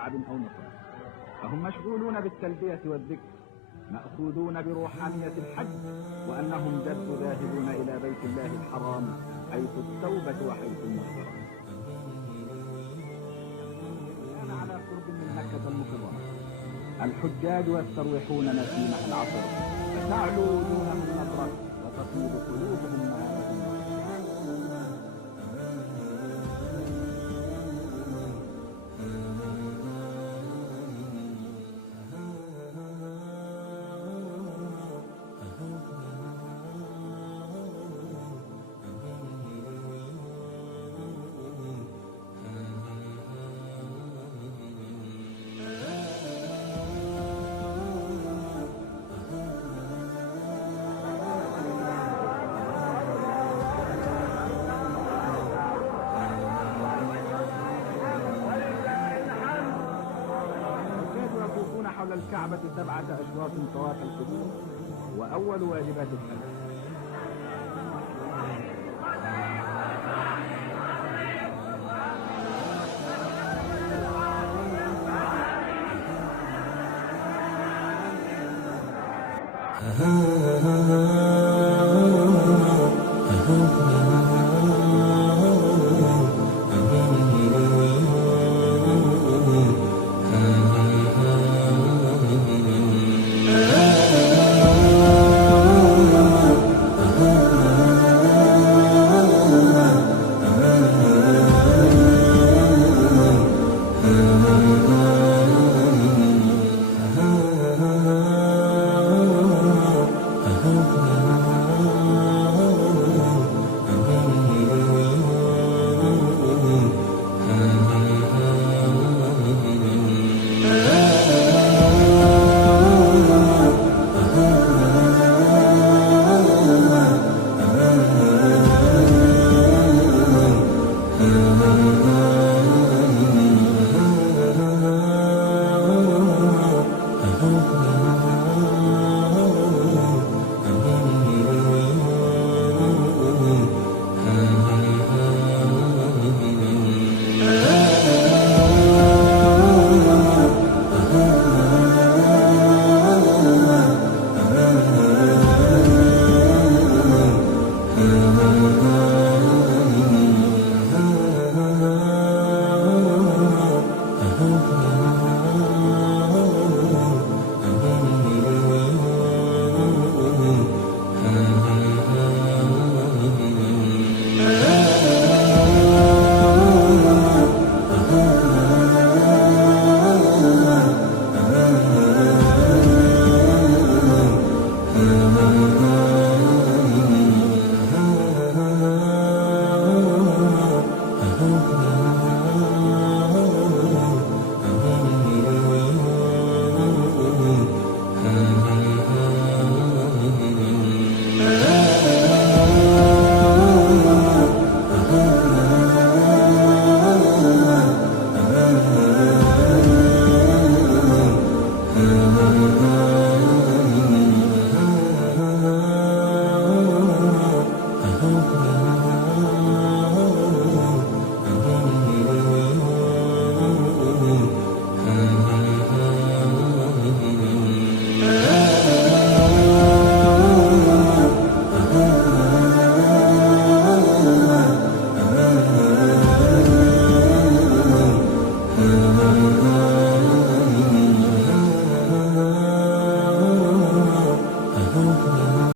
شعب أو نصر، فهم مشغولون بالتلبية والذكر، مأخوذون بروحانية الحج، وأنهم جد ذاهبون إلى بيت الله الحرام حيث التوبة وحيث المغفرة. كان على قرب من مكة المكرمة الحجاج يستروحون نسيمة العصر، فتعلو وجوههم نظرة وتطيب قلوبهم مآلهم. حول الكعبة 7 أشواط طواف القدوم، وأول واجبات الحج.